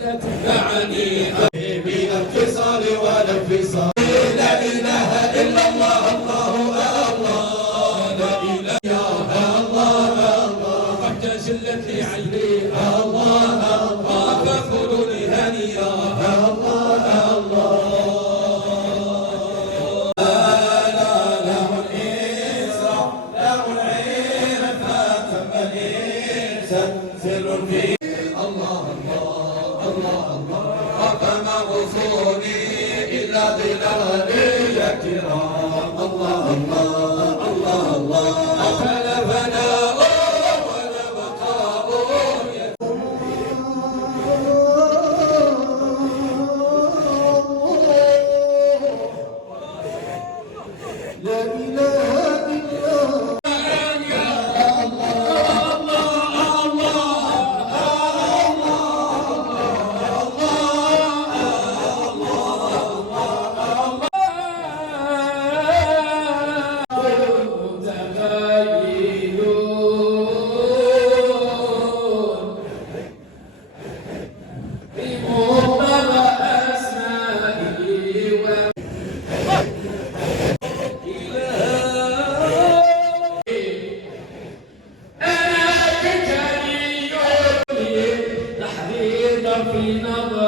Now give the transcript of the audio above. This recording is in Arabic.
دعني من الانفصال والانفصال. لا اله الا الله الله الله لا اله يا الله الله قد جلت لي عيني الله الله فقولوا لي هنيا الله الله. لا له الإسراء له العرفات فالإنسان سر فيه الله الله الله الله فما وصولي إلا ظلالي يا كرام الله الله الله الله فلا فناء ولا بقاء لا إله إلا في نظر